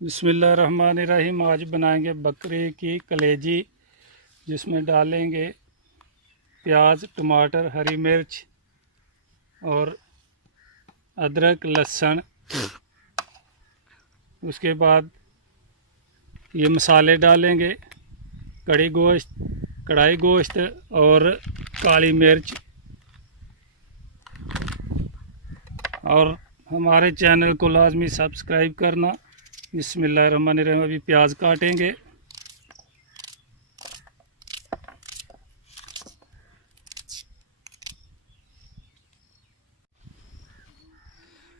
बिस्मिल्लाहिर्रहमानिर्रहीम। आज बनाएंगे बकरे की कलेजी, जिसमें डालेंगे प्याज, टमाटर, हरी मिर्च और अदरक, लहसुन। उसके बाद ये मसाले डालेंगे, कढ़ाई गोश्त और काली मिर्च। और हमारे चैनल को लाजमी सब्सक्राइब करना। बिस्मिल्लाहिर्रहमानिर्रहीम। अभी प्याज काटेंगे।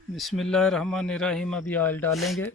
बिस्मिल्लाहिर्रहमानिर्रहीम। अभी ऑयल डालेंगे।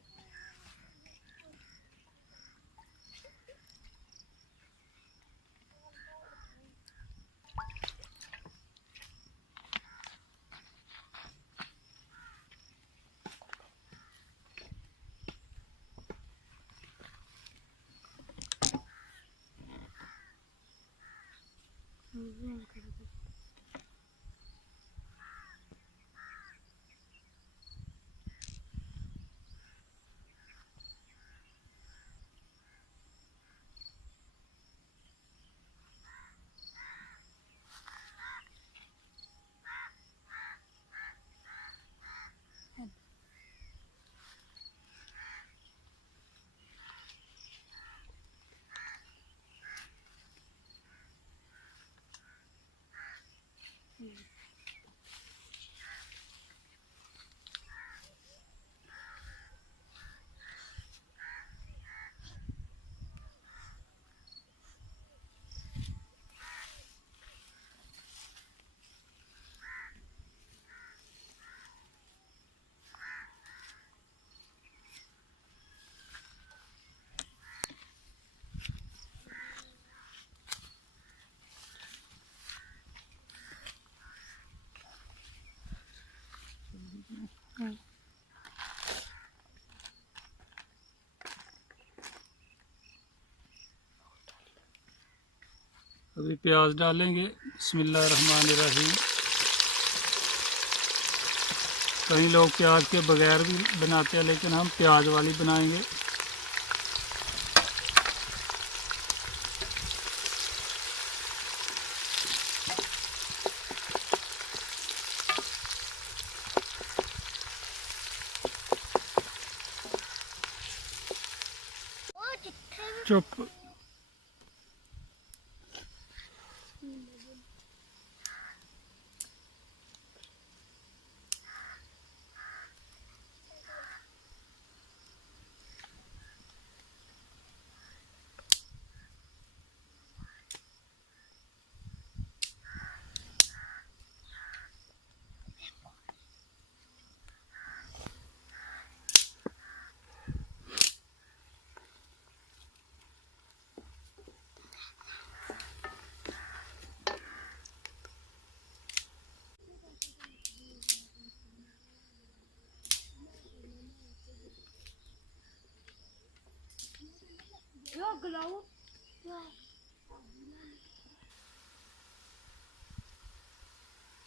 अभी प्याज डालेंगे। बिस्मिल्लाहिर्रहमानिर्रहीम। कई लोग प्याज के बगैर भी बनाते हैं, लेकिन हम प्याज वाली बनाएंगे। चुप।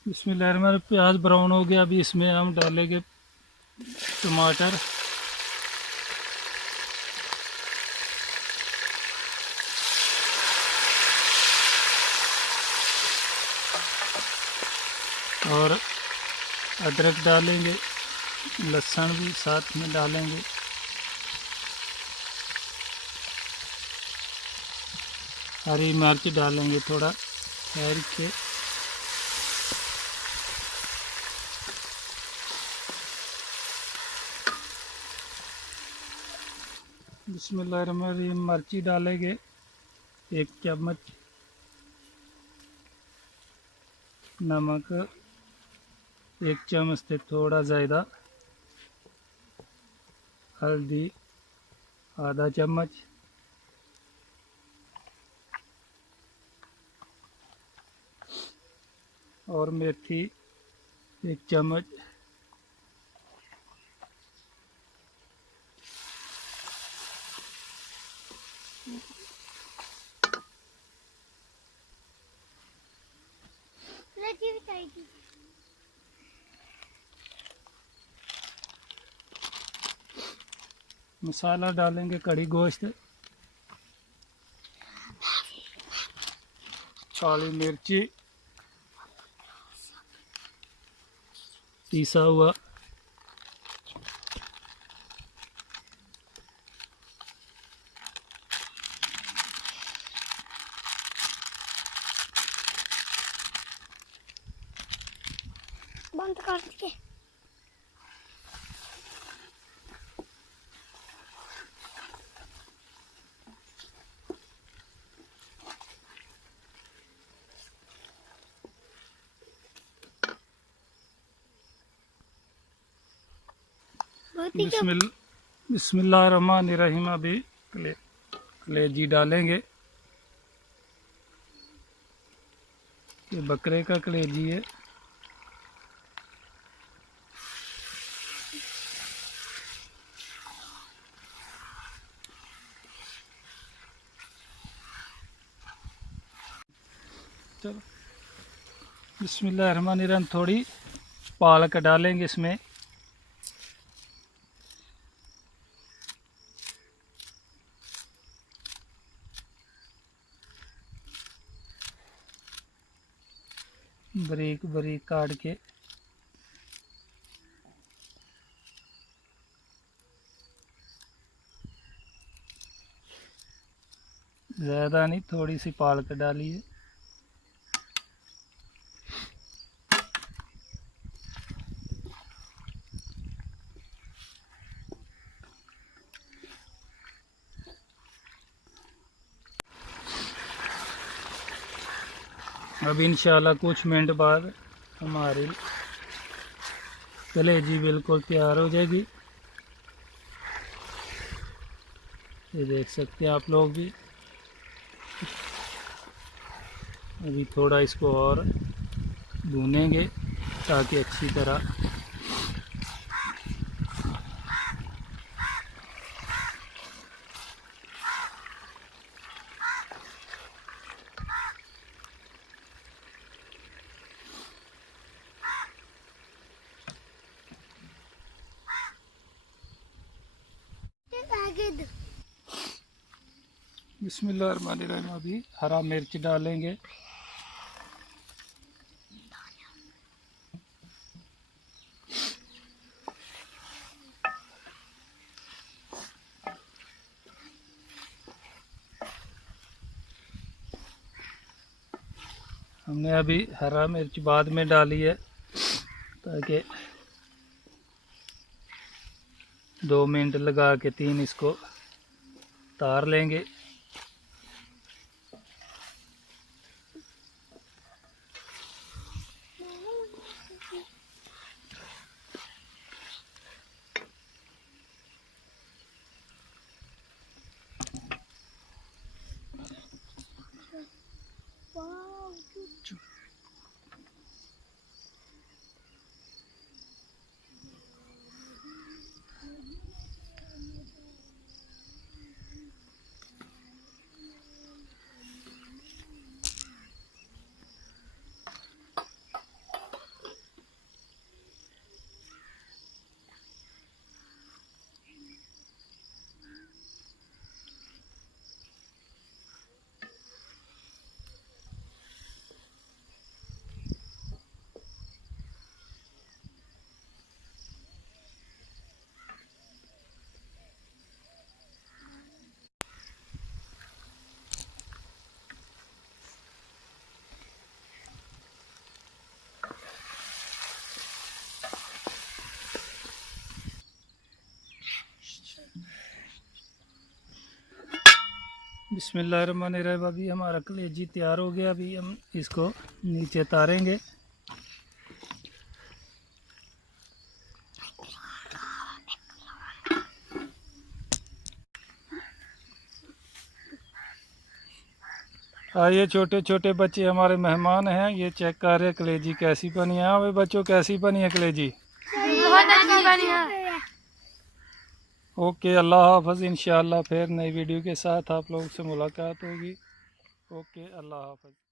बिस्मिल्लाह। प्याज ब्राउन हो गया। अभी इसमें हम डालेंगे टमाटर, और अदरक डालेंगे, लहसुन भी साथ में डालेंगे। हरी मिर्च डालेंगे थोड़ा ठहर के। बिस्मिल्लाहिर्रहमानिर्रहीम। मिर्ची डालेंगे 1 चम्मच। नमक 1 चम्मच से थोड़ा ज़्यादा, हल्दी आधा चम्मच, और मेथी 1 चम्मच, मसाला डालेंगे कड़ी गोश्त, काली मिर्ची पिसा हुआ, बंद कर दिए। बिस्मिल्लाहिर्रहमानिर्रहीम। अभी कलेजी डालेंगे। ये बकरे का कलेजी है। चलो बिस्मिल्लाहिर्रहमानिर्रहीम। थोड़ी पालक डालेंगे इसमें, बारीक बारीक काट के। ज़्यादा नहीं, थोड़ी सी पालक डालिए। अब इंशाल्लाह कुछ मिनट बाद हमारी कलेजी बिल्कुल तैयार हो जाएगी। ये देख सकते हैं आप लोग भी। अभी थोड़ा इसको और भूनेंगे ताकि अच्छी तरह बिस्मिल्लाहिर्रहमानिर्रहीम। अभी हरा मिर्च डालेंगे। हमने अभी हरा मिर्च बाद में डाली है ताकि 2 मिनट लगा के 3 इसको तार लेंगे। बिस्मिल्लाहिर्रहमानिर्रहीम। अभी हमारा कलेजी तैयार हो गया। अभी हम इसको नीचे तारेंगे। ये छोटे छोटे बच्चे हमारे मेहमान हैं, ये चेक कर रहे हैं कलेजी कैसी बनी है। हाँ भाई बच्चों, कैसी बनी है कलेजी? बहुत अच्छी बनी है। ओके, अल्लाह हाफ़िज़। इंशाअल्लाह फिर नई वीडियो के साथ आप लोगों से मुलाकात होगी। ओके, अल्लाह हाफ़िज़।